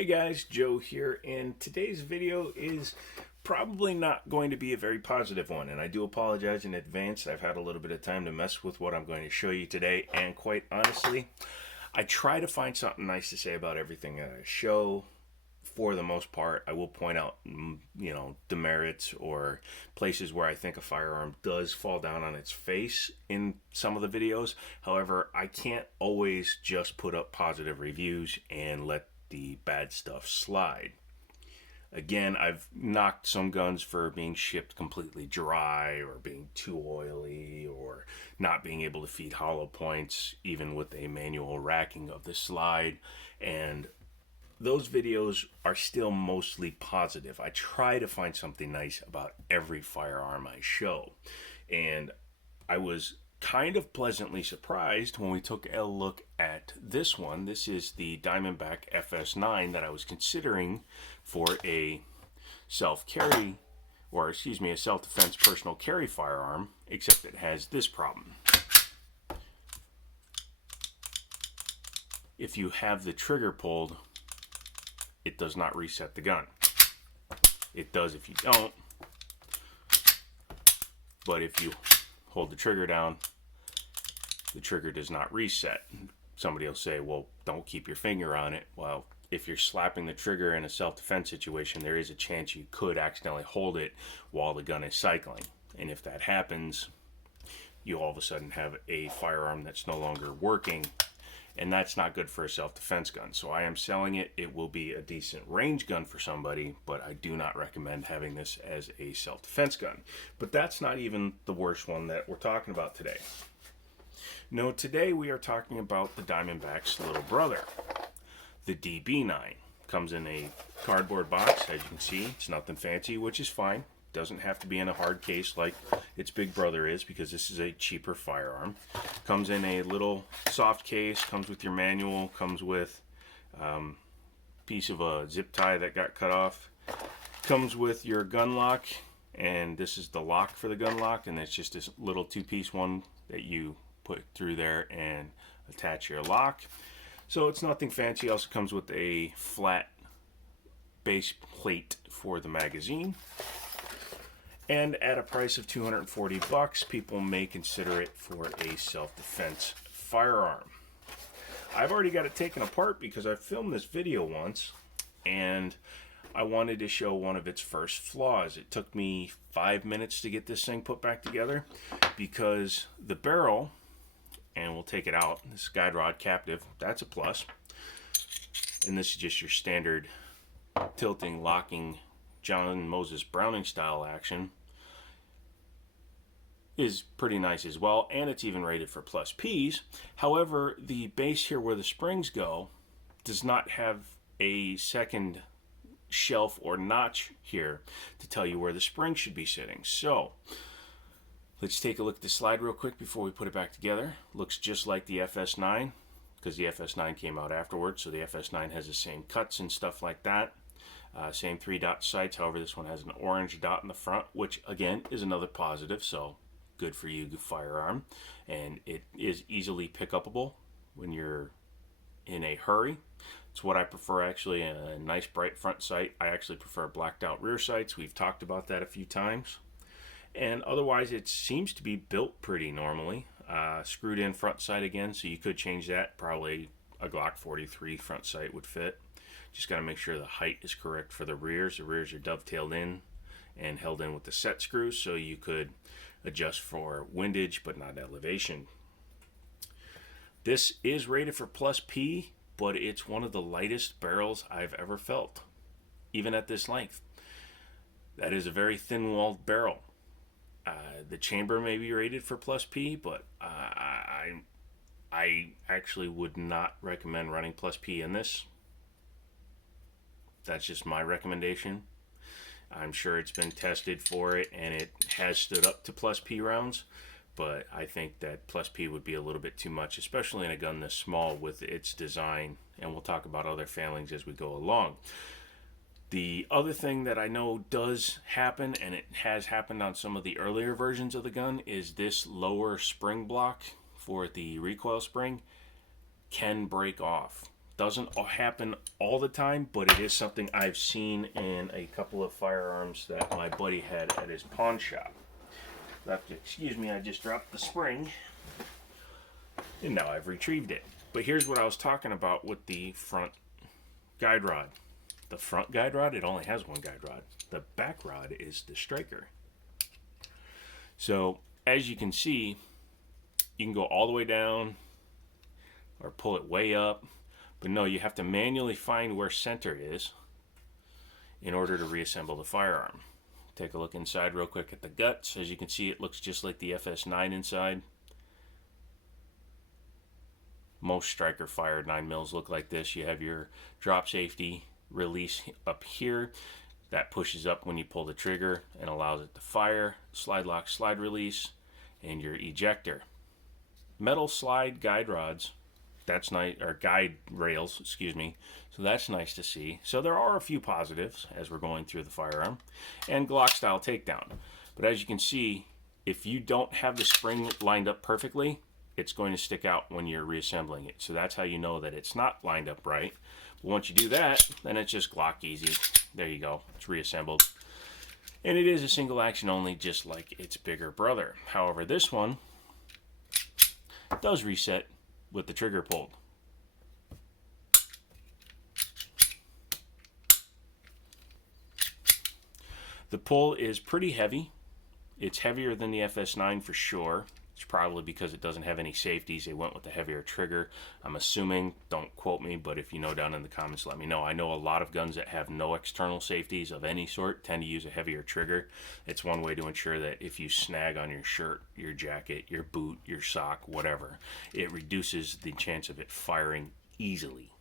Hey guys, Joe here, and today's video is probably not going to be a very positive one, and I do apologize in advance. I've had a little bit of time to mess with what I'm going to show you today, and quite honestly, I try to find something nice to say about everything that I show. For the most part, I will point out, demerits or places where I think a firearm does fall down on its face in some of the videos. However, I can't always just put up positive reviews and let the bad stuff slide. Again, I've knocked some guns for being shipped completely dry or being too oily or not being able to feed hollow points even with a manual racking of the slide, and those videos are still mostly positive. I try to find something nice about every firearm I show, and I was kind of pleasantly surprised when we took a look at this one. This is the Diamondback FS9 that I was considering for a self-carry, or excuse me, a self-defense personal carry firearm, except it has this problem. If you have the trigger pulled, it does not reset the gun. It does if you don't, but if you hold the trigger down, the trigger does not reset. Somebody will say, well, don't keep your finger on it. Well, if you're slapping the trigger in a self-defense situation, there is a chance you could accidentally hold it while the gun is cycling. And if that happens, you all of a sudden have a firearm that's no longer working, and that's not good for a self-defense gun. So I am selling it. It will be a decent range gun for somebody, but I do not recommend having this as a self-defense gun. But that's not even the worst one that we're talking about today. No, today we are talking about the Diamondback's little brother, the DB9. Comes in a cardboard box, as you can see. It's nothing fancy, which is fine. Doesn't have to be in a hard case like its big brother is, because this is a cheaper firearm. Comes in a little soft case, comes with your manual, comes with a piece of a zip tie that got cut off. Comes with your gun lock, and this is the lock for the gun lock, and it's just this little two-piece one that you put through there and attach your lock. So it's nothing fancy. Also comes with a flat base plate for the magazine. And at a price of $240, people may consider it for a self-defense firearm. I've already got it taken apart because I filmed this video once, and I wanted to show one of its first flaws. It took me 5 minutes to get this thing put back together because the barrel, and we'll take it out, this guide rod captive, that's a plus. And this is just your standard tilting, locking, John Moses Browning style action. Is pretty nice as well, and it's even rated for plus P's. However, the base here where the springs go does not have a second shelf or notch here to tell you where the spring should be sitting. So let's take a look at the slide real quick before we put it back together. Looks just like the FS9 because the FS9 came out afterwards, so the FS9 has the same cuts and stuff like that. Same 3-dot sights. However, this one has an orange dot in the front, which again is another positive, so good for you, good firearm. And it is easily pick upable when you're in a hurry. It's what I prefer, actually, a nice bright front sight. I actually prefer blacked out rear sights. We've talked about that a few times. And otherwise, it seems to be built pretty normally. Screwed in front sight again, so you could change that. Probably a Glock 43 front sight would fit. Just got to make sure the height is correct for the rears. The rears are dovetailed in and held in with the set screws, so you could adjust for windage but not elevation. This is rated for plus P, but it's one of the lightest barrels I've ever felt, even at this length. That is a very thin-walled barrel. The chamber may be rated for plus P, but I actually would not recommend running plus P in this. That's just my recommendation. I'm sure it's been tested for it and it has stood up to plus P rounds, but I think that plus P would be a little bit too much, especially in a gun this small with its design, and we'll talk about other failings as we go along. The other thing that I know does happen, and it has happened on some of the earlier versions of the gun, is this lower spring block for the recoil spring can break off. doesn't happen all the time, but it is something I've seen in a couple of firearms that my buddy had at his pawn shop. Excuse me, I just dropped the spring, and now I've retrieved it. But here's what I was talking about with the front guide rod. The front guide rod, it only has one guide rod. The back rod is the striker. So, as you can see, you can go all the way down or pull it way up. But no, you have to manually find where center is in order to reassemble the firearm. Take a look inside real quick at the guts. As you can see, it looks just like the FS9 inside. Most striker fired 9mm look like this. You have your drop safety release up here. That pushes up when you pull the trigger and allows it to fire. Slide lock, slide release, and your ejector. Metal slide guide rods. That's nice, or guide rails, excuse me. So that's nice to see. So there are a few positives as we're going through the firearm. And Glock style takedown. But as you can see, if you don't have the spring lined up perfectly, it's going to stick out when you're reassembling it. So that's how you know that it's not lined up right. But once you do that, then it's just Glock easy. There you go. It's reassembled. And it is a single action only, just like its bigger brother. However, this one does reset with the trigger pulled. The pull is pretty heavy. It's heavier than the FS9 for sure. It's probably because it doesn't have any safeties. They went with the heavier trigger. I'm assuming, don't quote me, but if you know, down in the comments, let me know. I know a lot of guns that have no external safeties of any sort tend to use a heavier trigger. It's one way to ensure that if you snag on your shirt, your jacket, your boot, your sock, whatever, it reduces the chance of it firing easily.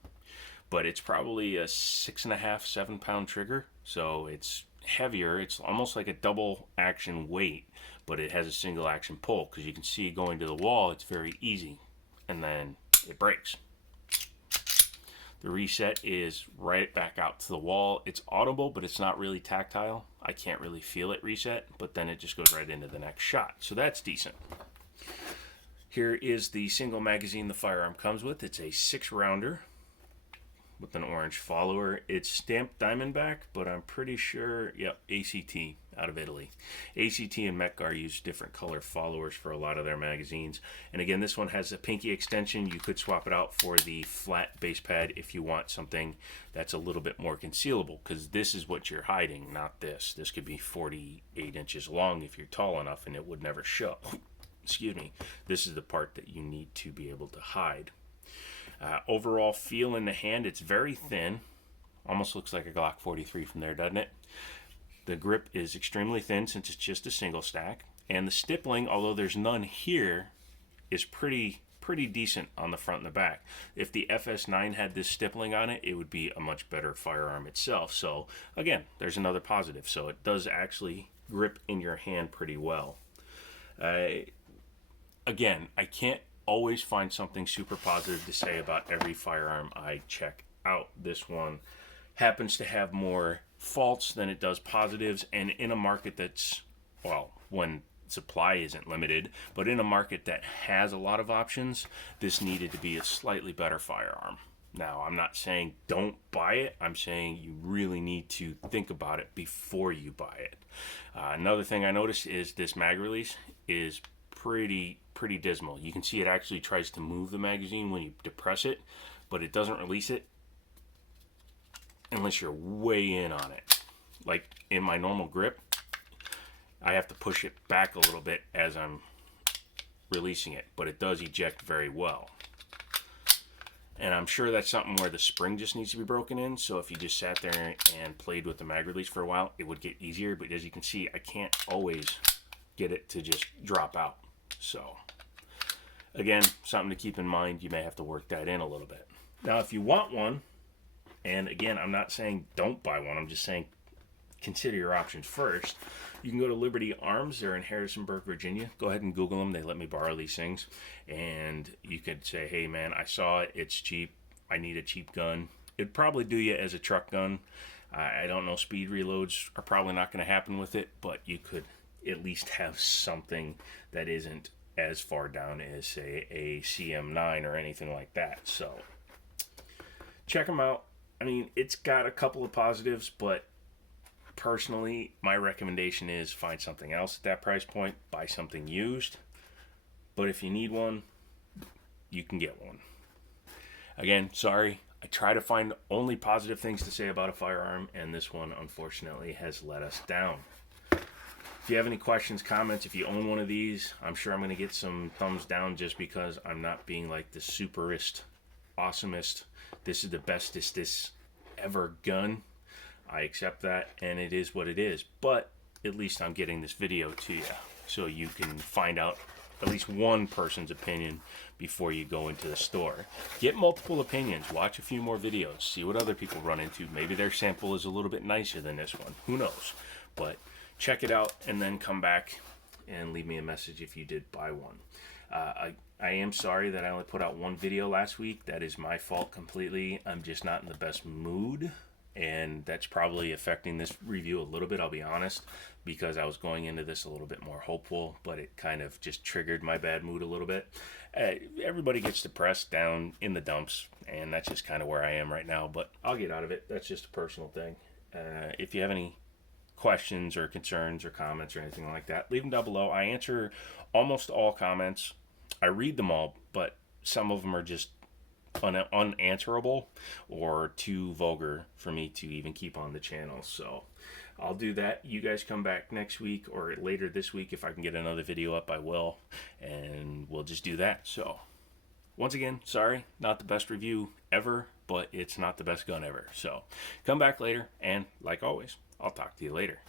But it's probably a 6.5, 7 pound trigger, so it's heavier. It's almost like a double action weight, but it has a single action pull, because you can see going to the wall, it's very easy, and then it breaks. The reset is right back out to the wall. It's audible, but it's not really tactile. I can't really feel it reset, but then it just goes right into the next shot. So that's decent. Here is the single magazine the firearm comes with. It's a 6-rounder with an orange follower. It's stamped Diamondback, but I'm pretty sure, yep, ACT out of Italy. ACT and Metgar use different color followers for a lot of their magazines. And again, this one has a pinky extension. You could swap it out for the flat base pad if you want something that's a little bit more concealable, because this is what you're hiding, not this. This could be 48 inches long if you're tall enough, and it would never show. Excuse me. This is the part that you need to be able to hide. Overall feel in the hand, it's very thin. Almost looks like a Glock 43 from there, doesn't it? The grip is extremely thin since it's just a single stack. And the stippling, although there's none here, is pretty decent on the front and the back. If the FS9 had this stippling on it, it would be a much better firearm itself. So again, there's another positive. So it does actually grip in your hand pretty well. Again, I can't always find something super positive to say about every firearm I check out. This one happens to have more faults than it does positives, and in a market that's, well, when supply isn't limited, but in a market that has a lot of options, this needed to be a slightly better firearm. Now, I'm not saying don't buy it. I'm saying you really need to think about it before you buy it. Another thing I noticed is this mag release is pretty dismal. You can see it actually tries to move the magazine when you depress it, but it doesn't release it unless you're way in on it. Like in my normal grip, I have to push it back a little bit as I'm releasing it, but it does eject very well. And I'm sure that's something where the spring just needs to be broken in, so if you just sat there and played with the mag release for a while, it would get easier. But as you can see, I can't always get it to just drop out. So again, something to keep in mind. You may have to work that in a little bit. Now, if you want one, and again, I'm not saying don't buy one, I'm just saying consider your options first. You can go to Liberty Arms. They're in Harrisonburg, Virginia. Go ahead and Google them. They let me borrow these things. And you could say, hey man, I saw it, it's cheap, I need a cheap gun. It'd probably do you as a truck gun. I don't know, speed reloads are probably not going to happen with it, but you could at least have something that isn't as far down as, say, a CM9 or anything like that. So check them out. I mean, it's got a couple of positives, but personally, my recommendation is find something else at that price point, buy something used. But if you need one, you can get one. Again, sorry, I try to find only positive things to say about a firearm, and this one, unfortunately, has let us down. If you have any questions, comments, if you own one of these, I'm sure I'm going to get some thumbs down just because I'm not being like the superest, awesomest, this is the bestest this ever gun. I accept that, and it is what it is. But at least I'm getting this video to you so you can find out at least one person's opinion before you go into the store. Get multiple opinions. Watch a few more videos. See what other people run into. Maybe their sample is a little bit nicer than this one. Who knows? But check it out and then come back and leave me a message if you did buy one. I am sorry that I only put out one video last week. That is my fault completely. I'm just not in the best mood, and that's probably affecting this review a little bit, I'll be honest, because I was going into this a little bit more hopeful, but it kind of just triggered my bad mood a little bit. Everybody gets depressed down in the dumps, and that's just kind of where I am right now, but I'll get out of it. That's just a personal thing. If you have any questions or concerns or comments or anything like that, leave them down below. I answer almost all comments. I read them all, but some of them are just unanswerable or too vulgar for me to even keep on the channel. So I'll do that. You guys come back next week or later this week. If I can get another video up, I will, and we'll just do that. So once again, sorry, not the best review ever, but it's not the best gun ever. So come back later, and like always, I'll talk to you later.